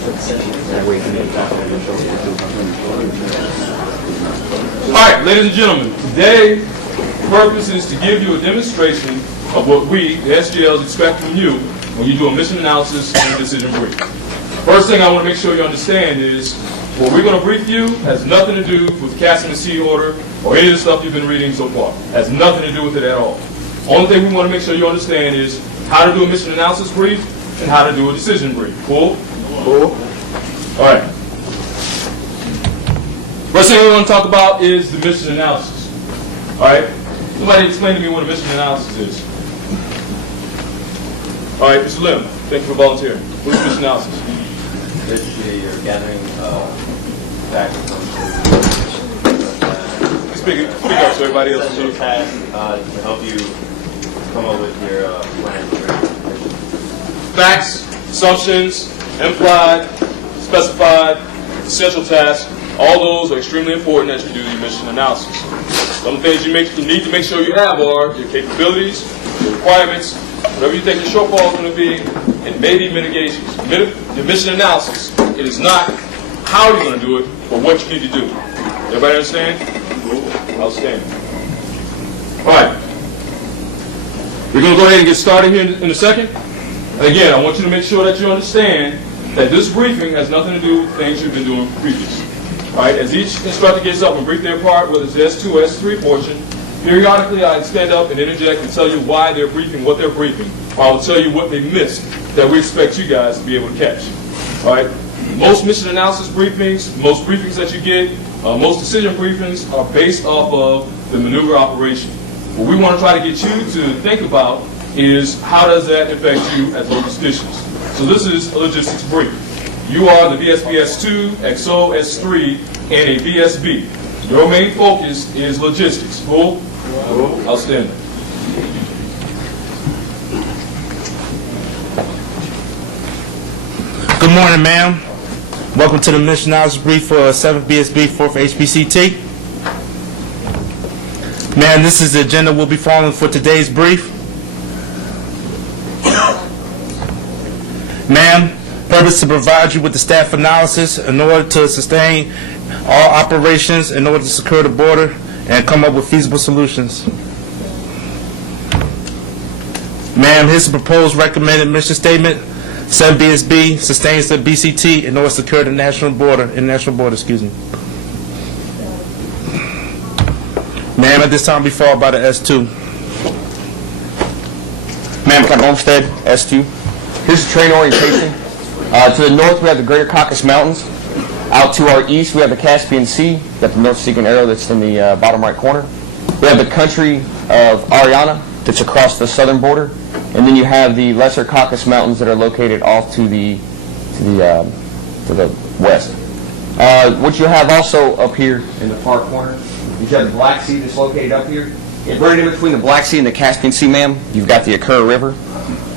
All right, ladies and gentlemen, today the purpose is to give you a demonstration of what we, the SGLs, expect from you when you do a mission analysis and a decision brief. First thing I want to make sure you understand is what we're going to brief you has nothing to do with casting the C order or any of the stuff you've been reading so far. Has nothing to do with it at all. Only thing we want to make sure you understand is how to do a mission analysis brief and how to do a decision brief. Cool? Cool. All right. First thing we want to talk about is the mission analysis. All right? Somebody explain to me what a mission analysis is. All right, Mr. Lim, thank you for volunteering. What is mission analysis? Basically, you're gathering facts from Speak up so everybody else can task to help you come up with your plan. Facts, assumptions, implied, specified, essential tasks, all those are extremely important as you do your mission analysis. Some things you need to make sure you have are your capabilities, your requirements, whatever you think your shortfall is going to be, and maybe mitigations. Your mission analysis, it is not how you're going to do it, but what you need to do. Everybody understand? Outstanding. All right. We're going to go ahead and get started here in a second. And again, I want you to make sure that you understand that this briefing has nothing to do with things you've been doing previously. All right, as each instructor gets up and brief their part, whether it's the S2 or S3 portion, periodically I stand up and interject and tell you why they're briefing what they're briefing, or I will tell you what they missed that we expect you guys to be able to catch. All right, most mission analysis briefings, most briefings that you get, most decision briefings are based off of the maneuver operation. What we want to try to get you to think about is how does that affect you as logisticians. So this is a logistics brief. You are the VSB S2, XO S3, and a VSB. Your main focus is logistics. Cool? Cool. Outstanding. Good morning, ma'am. Welcome to the mission analysis brief for 7th BSB, 4th HPCT. Ma'am, this is the agenda we'll be following for today's brief. Ma'am, purpose to provide you with the staff analysis in order to sustain all operations in order to secure the border and come up with feasible solutions. Ma'am, here's the proposed recommended mission statement. 7 BSB sustains the BCT in order to secure the international border. Ma'am, at this time be followed by the S2. Ma'am, Captain Olmsted, S2. Here's the train orientation. To the north, we have the Greater Caucasus Mountains. Out to our east, we have the Caspian Sea. Got the North Seeking arrow that's in the bottom right corner. We have the country of Ariana that's across the southern border. And then you have the Lesser Caucasus Mountains that are located off to the west. What you have also up here in the far corner is you have the Black Sea that's located up here. And right in between the Black Sea and the Caspian Sea, ma'am, you've got the Akura River.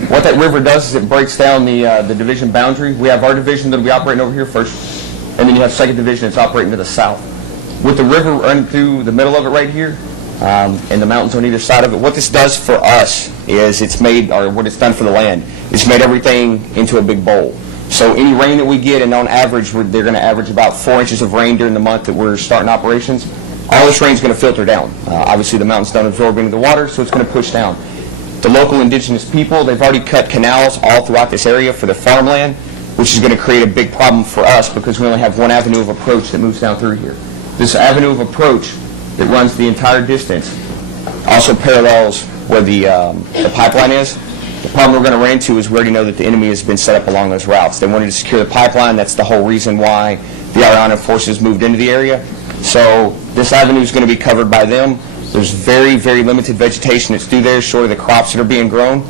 What that river does is it breaks down the division boundary. We have our division that will be operating over here first, and then you have 2nd Division that's operating to the south. With the river running through the middle of it right here, and the mountains on either side of it, what this does for us is it's made, or what it's done for the land, it's made everything into a big bowl. So any rain that we get, and on average, they're going to average about 4 inches of rain during the month that we're starting operations, all this rain is going to filter down. Obviously, the mountains don't absorb into the water, so it's going to push down. The local indigenous people, they've already cut canals all throughout this area for their farmland, which is going to create a big problem for us because we only have one avenue of approach that moves down through here. This avenue of approach that runs the entire distance also parallels where the pipeline is. The problem we're going to run into is we already know that the enemy has been set up along those routes. They wanted to secure the pipeline. That's the whole reason why the Ariana forces moved into the area. So this avenue is going to be covered by them. There's very, very limited vegetation that's through there, short of the crops that are being grown.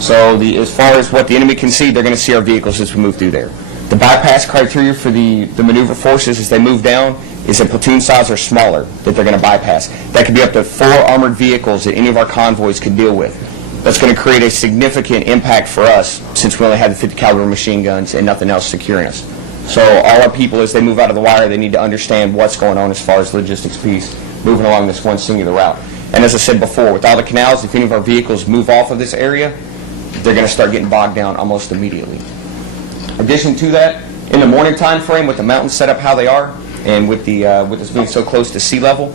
So as far as what the enemy can see, they're going to see our vehicles as we move through there. The bypass criteria for the maneuver forces as they move down is that platoon size are smaller that they're going to bypass. That could be up to 4 armored vehicles that any of our convoys could deal with. That's going to create a significant impact for us since we only have the 50 caliber machine guns and nothing else securing us. So all our people, as they move out of the wire, they need to understand what's going on as far as the logistics piece moving along this one singular route. And as I said before, with all the canals, if any of our vehicles move off of this area, they're going to start getting bogged down almost immediately. addition to that, in the morning time frame, with the mountains set up how they are, and with us being so close to sea level,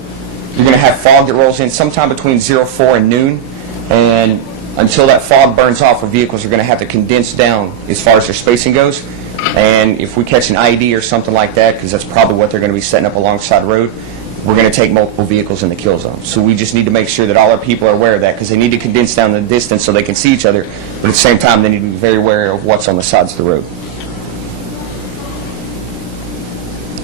you're going to have fog that rolls in sometime between 04 and noon, and until that fog burns off, our vehicles are going to have to condense down as far as their spacing goes. And if we catch an IED or something like that, because that's probably what they're going to be setting up alongside the road, we're going to take multiple vehicles in the kill zone. So we just need to make sure that all our people are aware of that, because they need to condense down the distance so they can see each other, but at the same time they need to be very aware of what's on the sides of the road.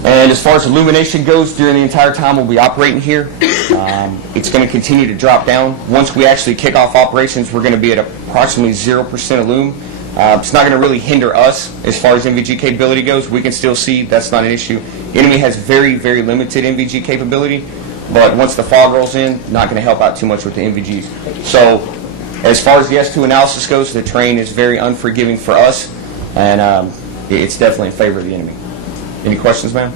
And as far as illumination goes, during the entire time we'll be operating here, it's going to continue to drop down. Once we actually kick off operations, we're going to be at approximately 0% illume. It's not going to really hinder us as far as NVG capability goes. We can still see. That's not an issue. The enemy has very, very limited NVG capability, but once the fog rolls in, not going to help out too much with the NVGs. So as far as the S2 analysis goes, the terrain is very unforgiving for us, and it's definitely in favor of the enemy. Any questions, ma'am?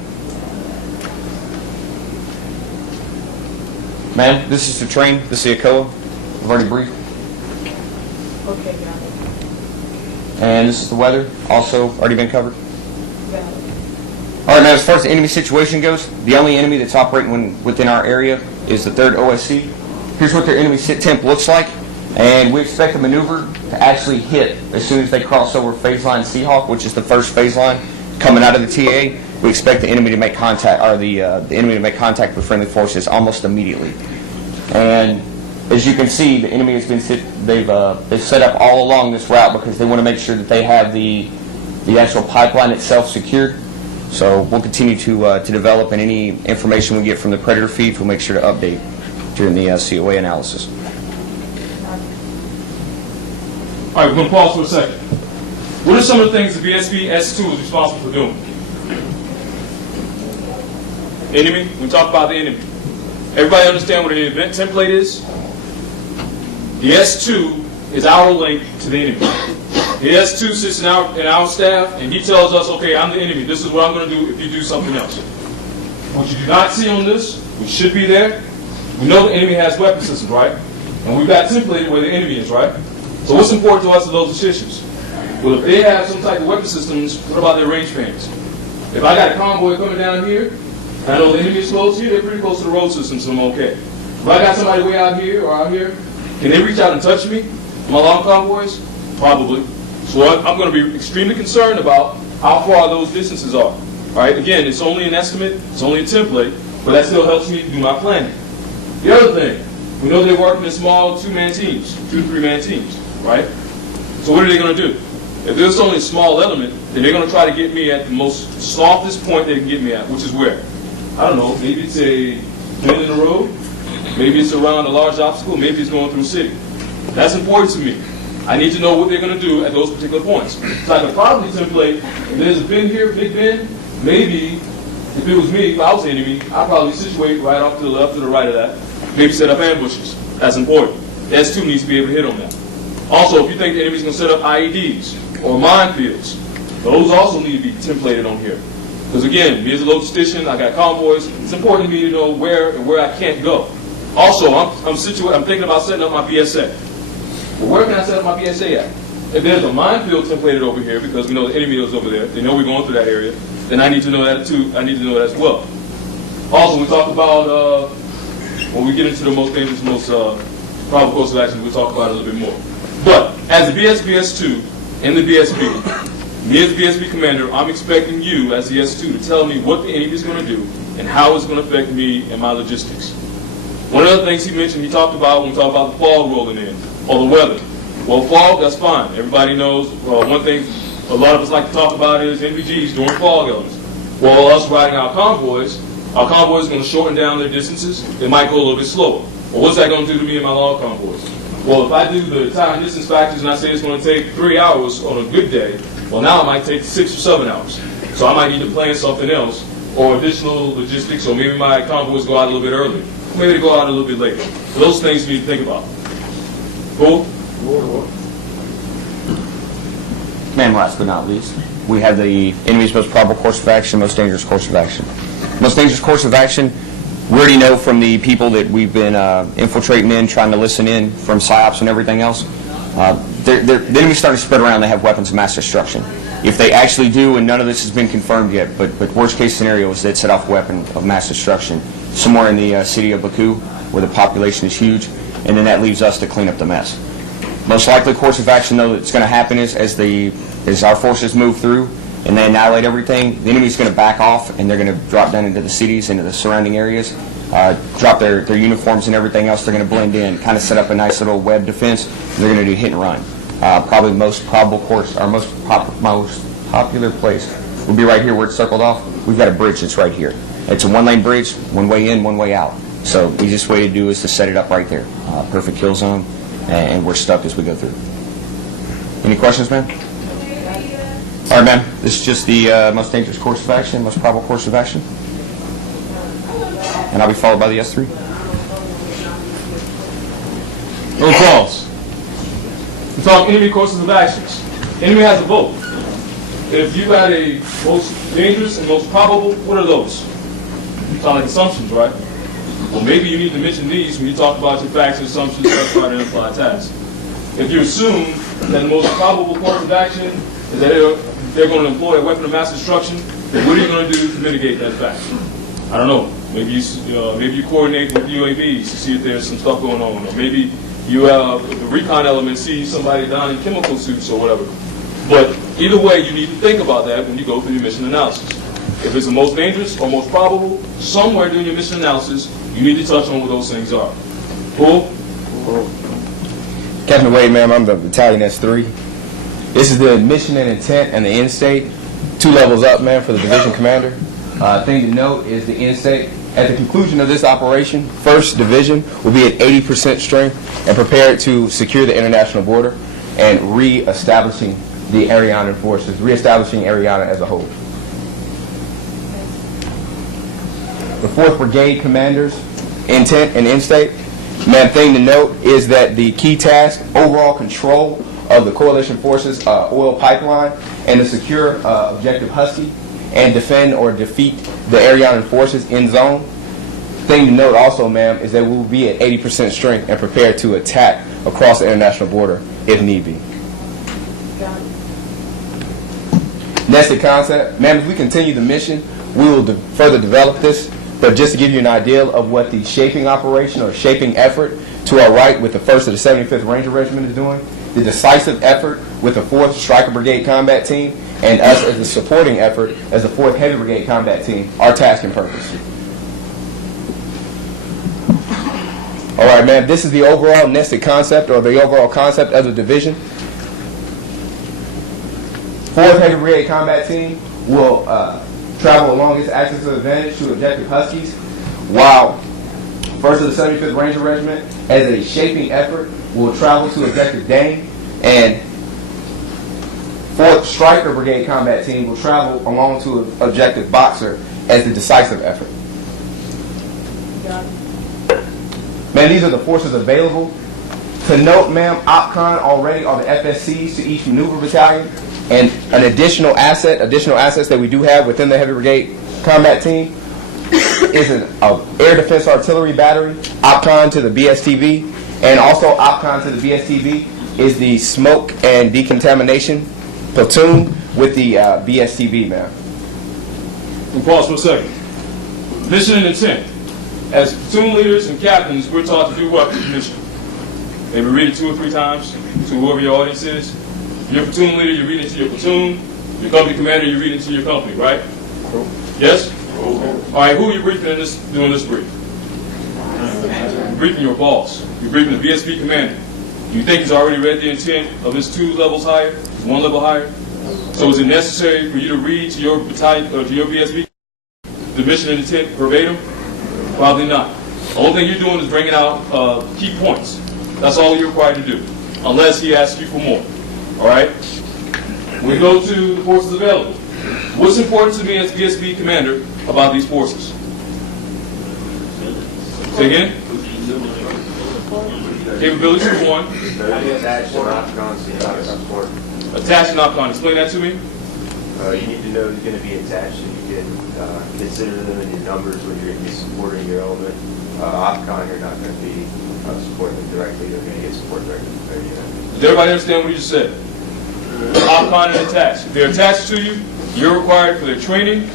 Ma'am, this is the terrain. This is the ACOA. I've already briefed. Okay, got it. And this is the weather, also already been covered. Got it. All right, now as far as the enemy situation goes, the only enemy that's operating within our area is the 3rd OSC. Here's what their enemy sit temp looks like, and we expect the maneuver to actually hit as soon as they cross over phase line Seahawk, which is the first phase line coming out of the TA. We expect the enemy to make contact, or the enemy to make contact with friendly forces almost immediately. And as you can see, the enemy has been they've set up all along this route because they want to make sure that they have the actual pipeline itself secured. So we'll continue to develop, and any information we get from the predator feeds, we'll make sure to update during the COA analysis. All right, we're going to pause for a second. What are some of the things the BSB S2 is responsible for doing? Enemy, we talk about the enemy. Everybody understand what an event template is? The S2 is our link to the enemy. The S2 sits in our staff, and he tells us, okay, I'm the enemy. This is what I'm going to do if you do something else. What you do not see on this, which should be there, we know the enemy has weapon systems, right? And we've got templated where the enemy is, right? So what's important to us are those issues. Well, if they have some type of weapon systems, what about their range fans? If I got a convoy coming down here, I know the enemy is close here, they're pretty close to the road system, so I'm okay. If I got somebody way out here or out here, can they reach out and touch me? My long convoys? Probably. So I'm going to be extremely concerned about how far those distances are. All right, again, it's only an estimate, it's only a template, but that still helps me do my planning. The other thing, we know they work in small 2-man teams, 2 to 3-man teams, right? So what are they going to do? If there's only a small element, then they're going to try to get me at the most softest point they can get me at, which is where? I don't know, maybe it's a bend in the road, maybe it's around a large obstacle, maybe it's going through a city. That's important to me. I need to know what they're going to do at those particular points. So I can probably template, if there's a bend here, big bend, maybe, if it was me, if I was the enemy, I'd probably situate right off to the left or the right of that, maybe set up ambushes. That's important. The S2 needs to be able to hit on that. Also, if you think the enemy's going to set up IEDs or minefields, those also need to be templated on here. Because again, me as a logistician, I got convoys. It's important to me to know where and where I can't go. Also, I'm thinking about setting up my BSA. Well, where can I set up my BSA at? If there's a minefield templated over here, because we know the enemy is over there, they know we're going through that area, then I need to know that too. I need to know that as well. Also, we talk about when we get into the most dangerous, most probable course of action, we'll talk about it a little bit more. But as the BSBS2 and the BSB, me as the BSB commander, I'm expecting you as the S2 to tell me what the enemy is going to do and how it's going to affect me and my logistics. One of the things he mentioned, he talked about when we talk about the fog rolling in, or the weather. Well, fog, that's fine. Everybody knows one thing a lot of us like to talk about is NVGs during fog elements. Well, us riding our convoys are going to shorten down their distances. They might go a little bit slower. Well, what's that going to do to me and my long convoys? Well, if I do the time distance factors and I say it's going to take 3 hours on a good day, well, now it might take 6 or 7 hours. So I might need to plan something else, or additional logistics, or maybe my convoys go out a little bit early. Maybe they go out a little bit later. So those things you need to think about. Cool? Ma'am, last but not least, we have the enemy's most probable course of action, most dangerous course of action. Most dangerous course of action, we already know from the people that we've been infiltrating in, trying to listen in from PSYOPs and everything else. The enemy's starting to spread around. They have weapons of mass destruction. If they actually do, and none of this has been confirmed yet, but worst case scenario is they'd set off a weapon of mass destruction somewhere in the city of Baku, where the population is huge, and then that leaves us to clean up the mess. Most likely course of action, though, that's going to happen is as our forces move through and they annihilate everything, the enemy's going to back off and they're going to drop down into the cities, into the surrounding areas, drop their uniforms and everything else. They're going to blend in, kind of set up a nice little web defense, and they're going to do hit and run. Probably the most probable course, our most popular place will be right here where it's circled off. We've got a bridge that's right here. It's a one-lane bridge, one way in, one way out. So the easiest way to do is to set it up right there. Perfect kill zone, and we're stuck as we go through. Any questions, ma'am? All right, ma'am. This is just the most dangerous course of action, most probable course of action. And I'll be followed by the S3. No calls. We talk enemy courses of actions. Enemy has a vote. If you had a most dangerous and most probable, what are those? Sound like assumptions, right? Well, maybe you need to mention these when you talk about your facts and assumptions, specified and implied tasks. If you assume that the most probable course of action is that they're going to employ a weapon of mass destruction, then what are you going to do to mitigate that fact? I don't know. Maybe you coordinate with UAVs to see if there's some stuff going on, or maybe you the recon element sees somebody down in chemical suits or whatever. But either way, you need to think about that when you go through your mission analysis. If it's the most dangerous or most probable, somewhere during your mission analysis, you need to touch on what those things are. Cool? Captain Wade, ma'am, I'm the battalion S3. This is the mission and intent and the end state. 2 levels up, ma'am, for the division commander. Thing to note is the end state. At the conclusion of this operation, 1st Division will be at 80% strength and prepared to secure the international border and re-establishing the Arianan forces, re-establishing Ariana as a whole. The 4th Brigade commander's intent and end state. Ma'am, thing to note is that the key task, overall control of the coalition forces oil pipeline and to secure objective Husky and defend or defeat the Arianan forces in zone. Thing to note also, ma'am, is that we will be at 80% strength and prepared to attack across the international border if need be. Nested concept. Ma'am, if we continue the mission, we will further develop this. But just to give you an idea of what the shaping operation or shaping effort to our right with the 1st of the 75th Ranger Regiment is doing, the decisive effort with the 4th Stryker Brigade Combat Team, and us as the supporting effort as the 4th Heavy Brigade Combat Team, our task and purpose. All right, ma'am, this is the overall nested concept or the overall concept of the division. 4th Heavy Brigade Combat Team will travel along its axis of advantage to objective Huskies, while 1st of the 75th Ranger Regiment, as a shaping effort, will travel to objective Dane, and 4th Stryker Brigade Combat Team will travel along to objective Boxer as the decisive effort. Man, these are the forces available. To note, ma'am, OPCON already are the FSCs to each maneuver battalion, and an additional assets that we do have within the Heavy Brigade Combat Team is an air defense artillery battery, OPCON to the BSTV, and also OPCON to the BSTV is the smoke and decontamination platoon with the BSTV, ma'am. We'll pause for a second. Mission and intent. As platoon leaders and captains, we're taught to do what with the mission? Maybe read it 2 or 3 times to whoever your audience is. Your platoon leader, you read it to your platoon. Your company commander, you read it to your company, right? Yes? All right, who are you briefing doing this brief? You're briefing your boss. You're briefing the BSP commander. You think he's already read the intent of his 2 levels higher, 1 level higher? So is it necessary for you to read to your battalion or to your BSP the mission and intent verbatim? Probably not. The only thing you're doing is bringing out key points. That's all you're required to do, unless he asks you for more. All right? We go to the forces available. What's important to me as BSP commander about these forces? Say again? Capabilities for 1. Attached and OPCON. Explain that to me. You need to know who's going to be attached, and you can consider them in your numbers when you're going to be supporting your element. OPCON, you're not going to be supporting them directly. You're going to get support directly from their unit. Does everybody understand what you just said? OPCON and attached. If they're attached to you, you're required for their training,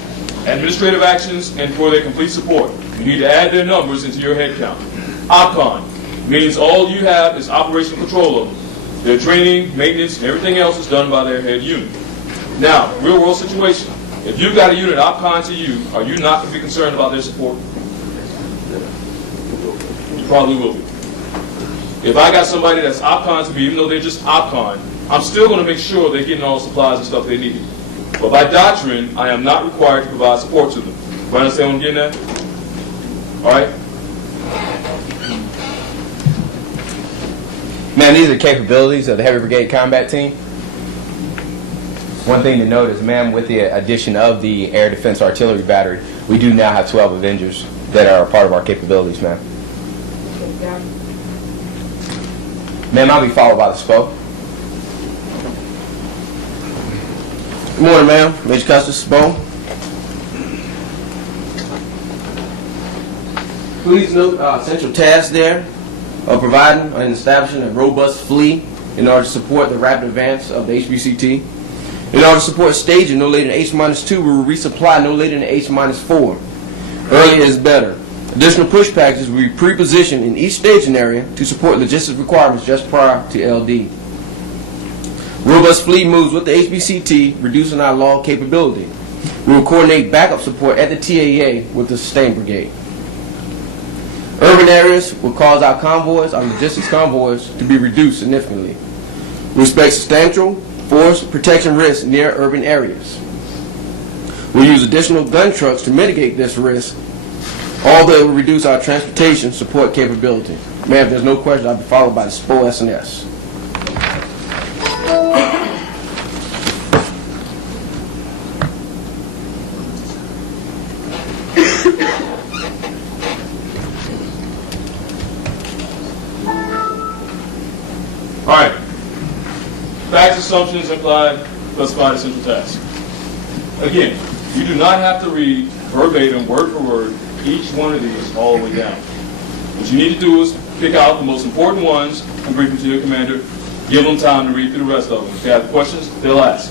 administrative actions, and for their complete support. You need to add their numbers into your head count. OPCON means all you have is operational control over them. Their training, maintenance, and everything else is done by their head unit. Now, real world situation. If you've got a unit OPCON to you, are you not going to be concerned about their support? You probably will be. If I got somebody that's OPCON to me, even though they're just OPCON, I'm still going to make sure they're getting all the supplies and stuff they need. But by doctrine, I am not required to provide support to them. Do you understand what I'm getting at? All right? Man, these are capabilities of the Heavy Brigade Combat Team. One thing to note is, man, with the addition of the Air Defense Artillery Battery, we do now have 12 Avengers that are a part of our capabilities, man. Okay, got it. Ma'am, I'll be followed by the SPO. Good morning, ma'am. Major Custis, SPO. Please note central task there of providing and establishing a robust fleet in order to support the rapid advance of the HBCT. In order to support staging no later than H-2, we will resupply no later than H-4. Earlier is better. Additional push packages will be pre-positioned in each staging area to support logistics requirements just prior to LD. Robust fleet moves with the HBCT, reducing our log capability. We will coordinate backup support at the TAA with the Sustain Brigade. Urban areas will cause our convoys, our logistics convoys, to be reduced significantly. We expect substantial force protection risks near urban areas. We'll use additional gun trucks to mitigate this risk, although it will reduce our transportation support capability. Ma'am, if there's no question, I'll be followed by the SPO SNS. All right. Facts, assumptions, implied, specified, essential tasks. Again, you do not have to read verbatim, word for word, each one of these all the way down. What you need to do is pick out the most important ones and brief them to your commander. Give them time to read through the rest of them. If they have questions, they'll ask.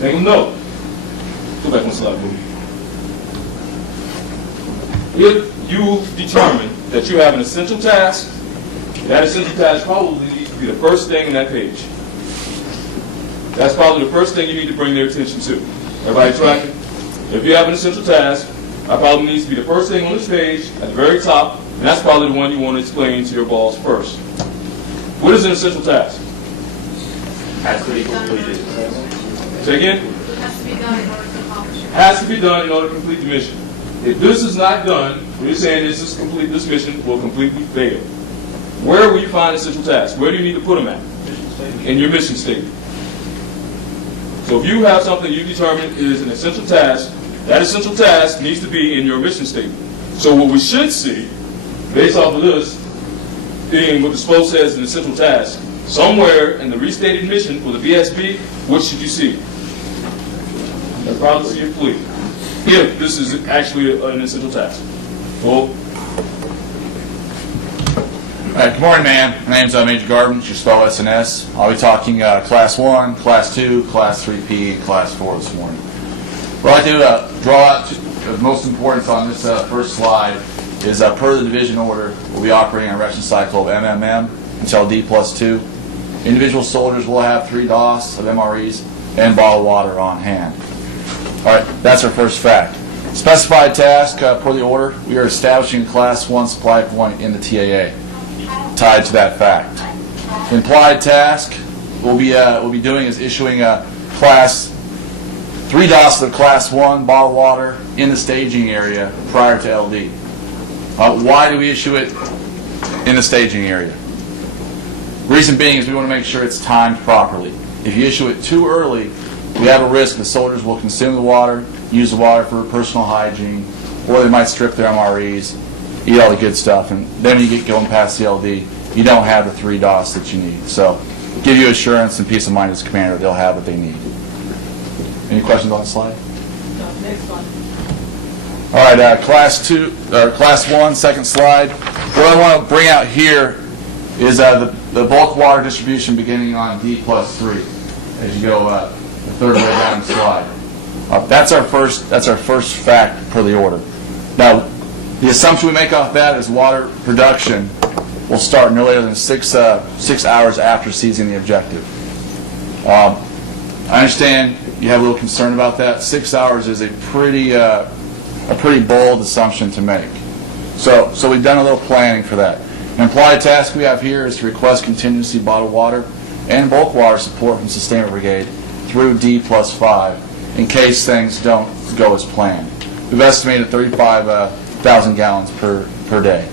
Make them know. Go back one slide, please. If you determine that you have an essential task, that essential task probably needs to be the first thing in that page. That's probably the first thing you need to bring their attention to. Everybody tracking? If you have an essential task, that probably needs to be the first thing on this page at the very top, and that's probably the one you want to explain to your boss first. What is an essential task? Has to be completed. Say again? Has to be done in order to accomplish it. Has to be done in order to complete the mission. If this is not done, what you're saying is this mission will completely fail. Where will you find essential tasks? Where do you need to put them at? In your mission statement. So if you have something you determine is an essential task, that essential task needs to be in your mission statement. So what we should see, based off of this, being what the SPO says is an essential task, somewhere in the restated mission for the VSB, what should you see? You'll probably see a fleet. If this is actually an essential task. Well, All right, good morning, man. My name's Major Garvin, it's your SPO SNS. I'll be talking Class 1, Class 2, Class 3P, and Class 4 this morning. What I'd like to draw out the most importance on this first slide is per the division order, we'll be operating a ration cycle of MMM until D+2. Individual soldiers will have 3 DOS of MREs and bottled water on hand. All right, that's our first fact. Specified task per the order, we are establishing a Class 1 supply point in the TAA. Tied to that fact. The implied task we'll be doing is issuing a Class 3 DOS of Class 1 bottled water in the staging area prior to LD. Why do we issue it in the staging area? Reason being is we want to make sure it's timed properly. If you issue it too early, we have a risk the soldiers will consume the water, use the water for personal hygiene, or they might strip their MREs, eat all the good stuff, and then when you get going past the LD, you don't have the 3 DOS that you need. So, give you assurance and peace of mind as commander, they'll have what they need. Any questions on the slide? No, next one. All right, Class 1, second slide. What I want to bring out here is the bulk water distribution beginning on D+3. as you go the third way down the slide. That's our first fact per the order. Now, the assumption we make off that is water production will start no later than 6 hours after seizing the objective. I understand you have a little concern about that. 6 hours is a pretty bold assumption to make. So we've done a little planning for that. An implied task we have here is to request contingency bottled water and bulk water support from Sustainment Brigade through D+5 in case things don't go as planned. We've estimated 35,000 gallons per day.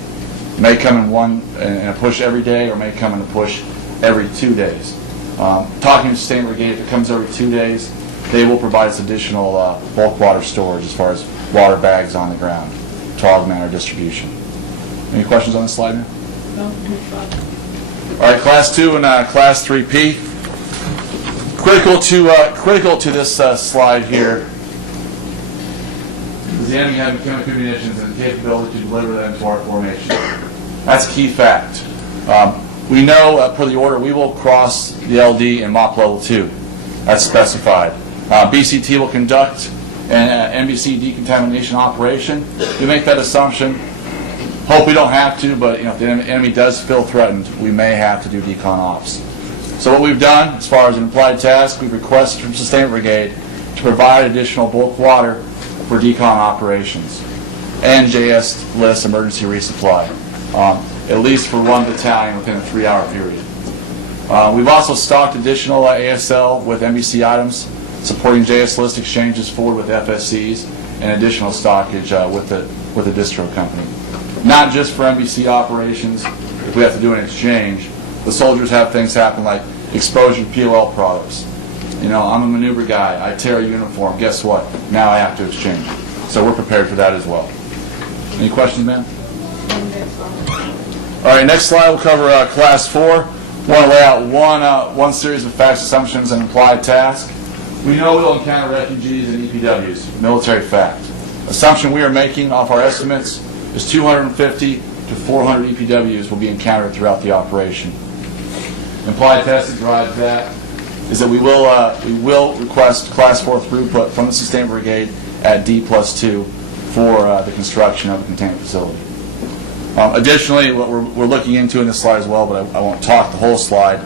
May come in a push every day, or may come in a push every 2 days. Talking to Sustainment Brigade, if it comes every 2 days, they will provide us additional bulk water storage as far as water bags on the ground to augment our distribution. Any questions on this slide now? No, All right, Class 2 and Class 3P. Critical to this slide here is the enemy having chemical munitions and the capability to deliver them to our formation. That's a key fact. We know, per the order, we will cross the LD in MOC level 2. That's specified. BCT will conduct an NBC decontamination operation. We make that assumption. Hope we don't have to, but if the enemy does feel threatened, we may have to do decon ops. So what we've done, as far as an implied task, we've requested from Sustainment Brigade to provide additional bulk water for decon operations and JS list emergency resupply, at least for 1 battalion within a 3-hour period. We've also stocked additional ASL with NBC items, supporting JS list exchanges forward with FSCs, and additional stockage with the distro company. Not just for NBC operations, if we have to do an exchange. The soldiers have things happen like exposure to POL products. I'm a maneuver guy, I tear a uniform, guess what? Now I have to exchange. So we're prepared for that as well. Any questions, ma'am? All right, next slide will cover Class 4. I want to lay out one series of facts, assumptions, and implied task. We know we'll encounter refugees and EPWs, military fact. Assumption we are making off our estimates is 250 to 400 EPWs will be encountered throughout the operation. Implied test that drives that is that we will request Class 4 throughput from the Sustainment Brigade at D+2 for the construction of a containment facility. Additionally, what we're looking into in this slide as well, but I won't talk the whole slide.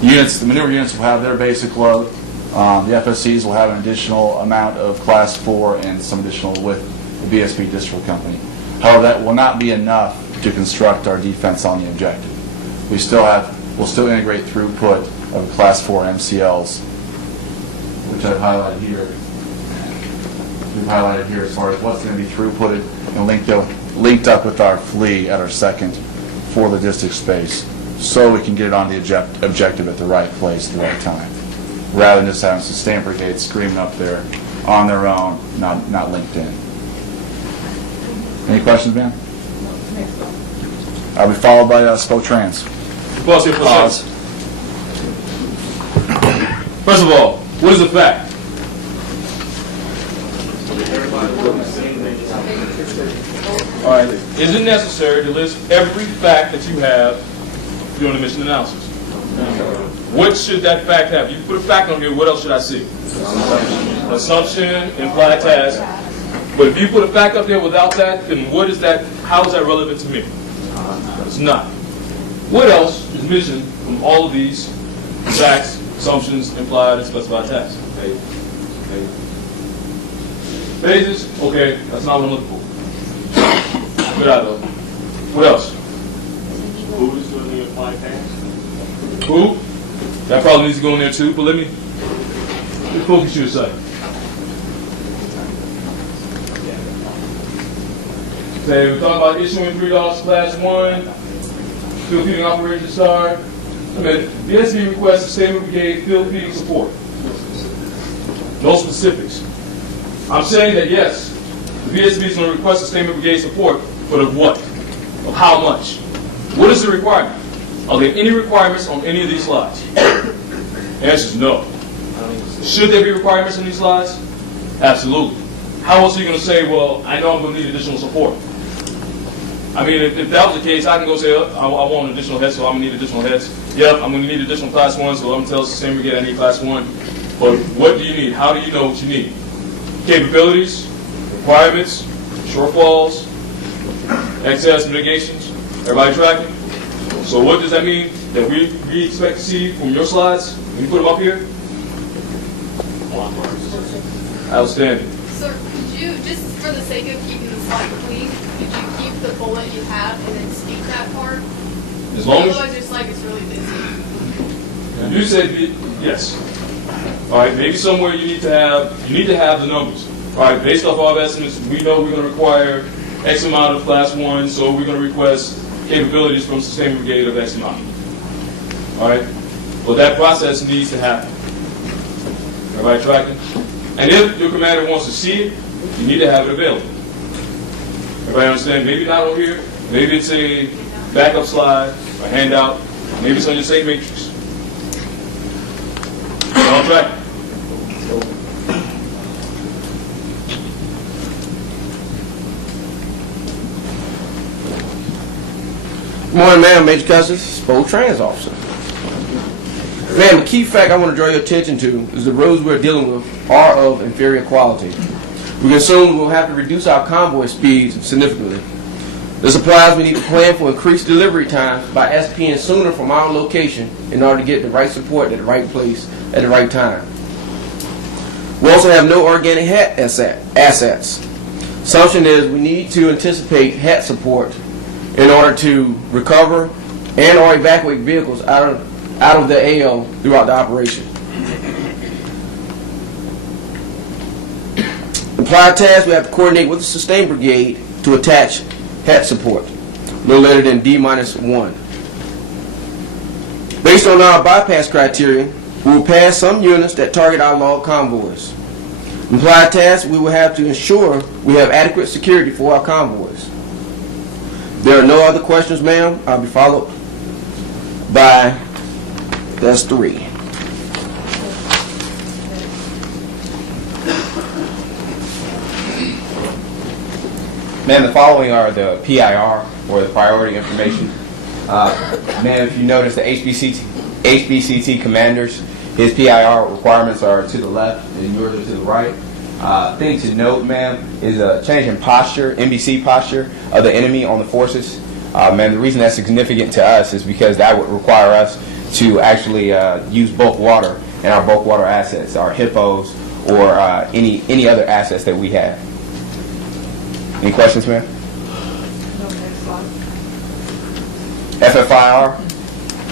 The maneuver units will have their basic load. The FSCs will have an additional amount of Class 4 and some additional with the BSB distro company. However, that will not be enough to construct our defense on the objective. We'll still integrate throughput of Class 4 MCLs, which I've highlighted here. We've highlighted here as far as what's going to be throughputed and linked up with our FLE at our second for logistic space, so we can get it on the objective at the right place at the right time, rather than just having Sustainment Brigade screaming up there on their own, not linked in. Any questions, ma'am? I'll be followed by Spotrans. Pause here for a second. First of all, what is a fact? All right. Is it necessary to list every fact that you have during the mission analysis? What should that fact have? You put a fact on here, what else should I see? Assumption, implied task. But if you put a fact up there without that, then what is that? How is that relevant to me? It's not. What else is missing from all of these facts, assumptions, implied, and specified tasks? Phases? Okay, that's not what I'm looking for. Good eye, though. What else? Who is doing the applied task? Who? That probably needs to go in there too, but let me focus you a second. Say, we're talking about issuing $3 Class 1, field feeding operation start. The SB requests Sustainment Brigade field feeding support. No specifics. I'm saying that yes, the VSB is going to request Sustainment Brigade support, but of what? Of how much? What is the requirement? Are there any requirements on any of these slides? The answer is no. Should there be requirements on these slides? Absolutely. How else are you going to say, well, I know I'm going to need additional support? I mean, if that was the case, I can go say, I want additional heads, so I'm gonna need additional heads. Yep, I'm gonna need additional class 1, so I'm gonna tell the same brigade I need class 1. But what do you need? How do you know what you need? Capabilities, requirements, shortfalls, excess mitigations. Everybody tracking? So what does that mean that we expect to see from your slides when you put them up here? Outstanding. Sir, could you, just for the sake of keeping the slide clean, could you keep the bullet you have and then speak that part? As long as Otherwise, your slide gets really busy. you said yes. All right, maybe somewhere you need to have the numbers. All right, based off our estimates, we know we're going to require X amount of class 1, so we're going to request capabilities from sustainment brigade of X amount. All right, but that process needs to happen. Everybody tracking? And if your commander wants to see it, you need to have it available. Everybody understand? Maybe not on here. Maybe it's a backup slide, a handout. Maybe it's on your same matrix. All track. Good morning, ma'am. Major Custis, Spoke Trans Officer. Ma'am, the key fact I want to draw your attention to is the roads we're dealing with are of inferior quality. We can assume we'll have to reduce our convoy speeds significantly. This implies we need to plan for increased delivery times by SPing sooner from our location in order to get the right support at the right place at the right time. We also have no organic HAT assets. Assumption is we need to anticipate HAT support in order to recover and or evacuate vehicles out of the AO throughout the operation. Implied task, we have to coordinate with the Sustain Brigade to attach HAT support, no later than D-1. Based on our bypass criteria, we will pass some units that target our log convoys. Implied task, we will have to ensure we have adequate security for our convoys. There are no other questions, ma'am. I'll be followed by, that's 3. Ma'am, the following are the PIR, or the priority information. Ma'am, if you notice the HBCT commanders, his PIR requirements are to the left and yours are to the right. Thing to note, ma'am, is a change in posture, NBC posture of the enemy on the forces. Ma'am, the reason that's significant to us is because that would require us to actually use bulk water and our bulk water assets, our hippos, or any other assets that we have. Any questions, ma'am? No, next slide. FFIR,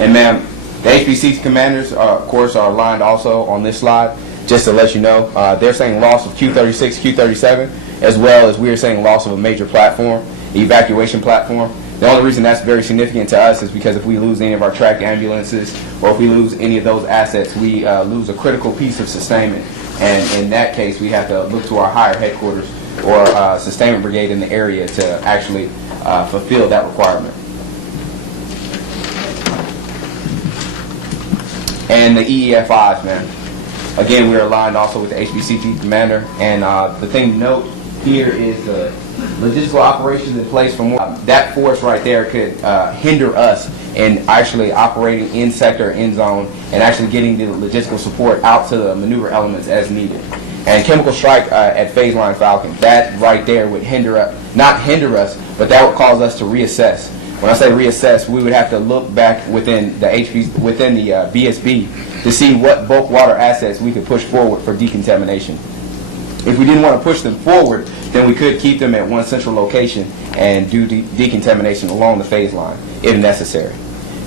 and ma'am, the HBC commanders, of course, are aligned also on this slide. Just to let you know, they're saying loss of Q36, Q37, as well as we are saying loss of a major platform, evacuation platform. The only reason that's very significant to us is because if we lose any of our tracked ambulances or if we lose any of those assets, we lose a critical piece of sustainment. And in that case, we have to look to our higher headquarters or sustainment brigade in the area to actually fulfill that requirement. And the EEFIs, man. Again, we are aligned also with the HBCT commander. And the thing to note here is the logistical operations in place from that force right there could hinder us in actually operating in sector, in zone, and actually getting the logistical support out to the maneuver elements as needed. And chemical strike at phase line Falcon, that right there would not hinder us, but that would cause us to reassess. When I say reassess, we would have to look back within the BSB to see what bulk water assets we could push forward for decontamination. If we didn't want to push them forward, then we could keep them at one central location and do decontamination along the phase line if necessary.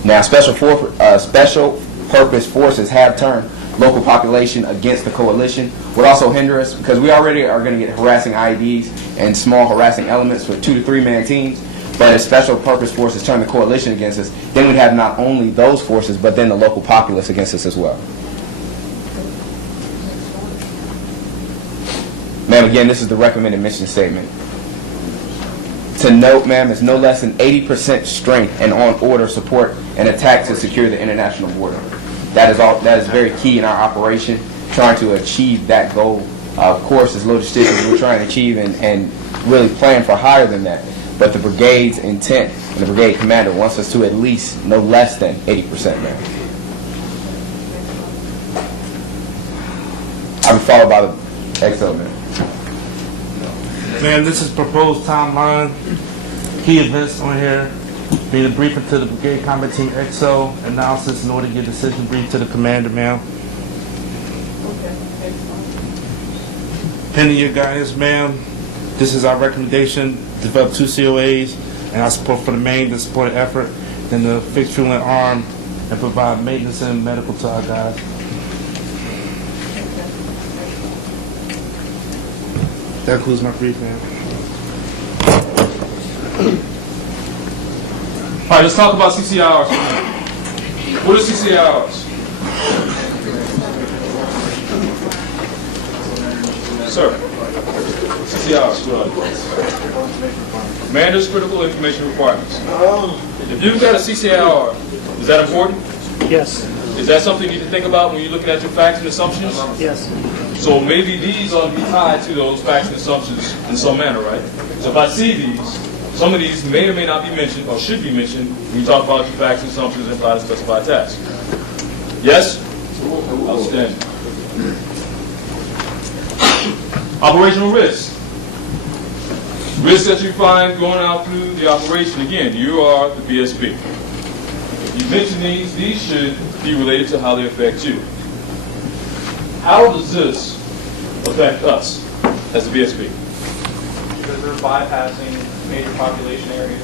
Now, special purpose forces have turned local population against the coalition. Would also hinder us because we already are going to get harassing IEDs and small harassing elements with 2 to 3 man teams. But if special purpose forces turn the coalition against us, then we'd have not only those forces, but then the local populace against us as well. Ma'am, again, this is the recommended mission statement. To note, ma'am, is no less than 80% strength and on-order support and attack to secure the international border. That is very key in our operation, trying to achieve that goal. Of course, as logisticians, we're trying to achieve and really plan for higher than that. but the brigade's intent and the brigade commander wants us to at least no less than 80%, ma'am. I'll be followed by the XO, ma'am. Ma'am, this is proposed timeline. Key events on here. Be the briefing to the Brigade Combat Team XO, analysis in order to get decision brief to the commander, ma'am. Pending your guidance, ma'am, this is our recommendation, develop 2 COAs, and our support for the main, the supported effort, then the fixed fuel and arm, and provide maintenance and medical to our guys. That concludes my brief, ma'am. All right, let's talk about CCIRs. What are CCIRs? Sir, CCIRs, what are they? Commander's Critical Information Requirements. If you've got a CCIR, is that important? Yes. Is that something you need to think about when you're looking at your facts and assumptions? Yes. So maybe these ought to be tied to those facts and assumptions in some manner, right? So if I see these, some of these may or may not be mentioned, or should be mentioned, when you talk about your facts and assumptions and apply to specified tasks. Yes? Outstanding. Operational risks. Risks that you find going out through the operation. Again, you are the BSP. If you mention these should be related to how they affect you. How does this affect us as the BSP? Because they're bypassing major population areas.